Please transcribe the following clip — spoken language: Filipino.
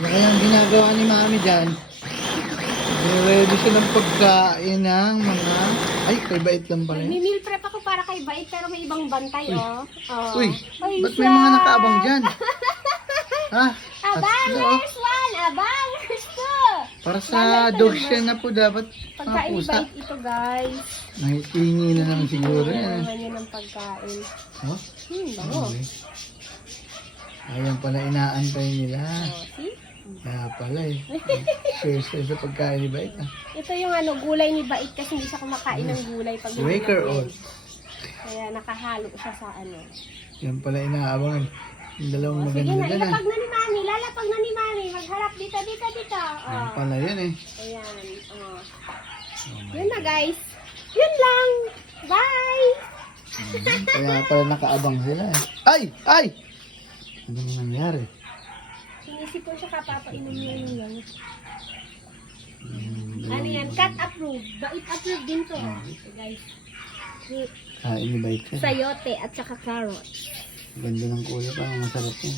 Ano kaya ang ginagawa ni mami dyan? Ready siya ng pagkain ng mga... Ay, kay bait lang pala yun. Nagmi-meal prep ako para kay Bait pero may ibang bantay, oh. oh. Uy, Ay, ba't may mga nakaabang dyan? ha? Abang, Tatlo, there's one! Abang, there's two! Para sa dog siya na po dapat Pagkain ni. Bait ito, guys. Nakikingi na naman siguro yan. naman yun ang pagkain. Oh, Hmm, bango. Ayan pala inaantay nila. Oh, pala eh. Sure sure sa pagkain ni Bait ah. Ito yung ano, gulay ni Bait kasi hindi siya kumakain ng gulay pag Waker natin. oats. Kaya nakahalo siya sa ano. Yan pala inaabangan. Yung dalawang Oh, sige maganda na, dyan ah. ilapag na ni Mami. Lalapag na ni Mami. Magharap dito, dito, dito. Yan Oh. pala yun eh. Ayan. Oh. Oh my Yun na guys. Yun lang. Bye! Mhm. Kaya pala nakaabang sila eh. Ay! Ay! Ano nang nangyari? Sinisipon siya kapapainom niya yung yan. Hmm, Ano yan? Cut approved. Bait approved din to. So, guys. Kain ni Bait siya. Sayote at saka carrot. Ganda ng kulay, parang masarap yun.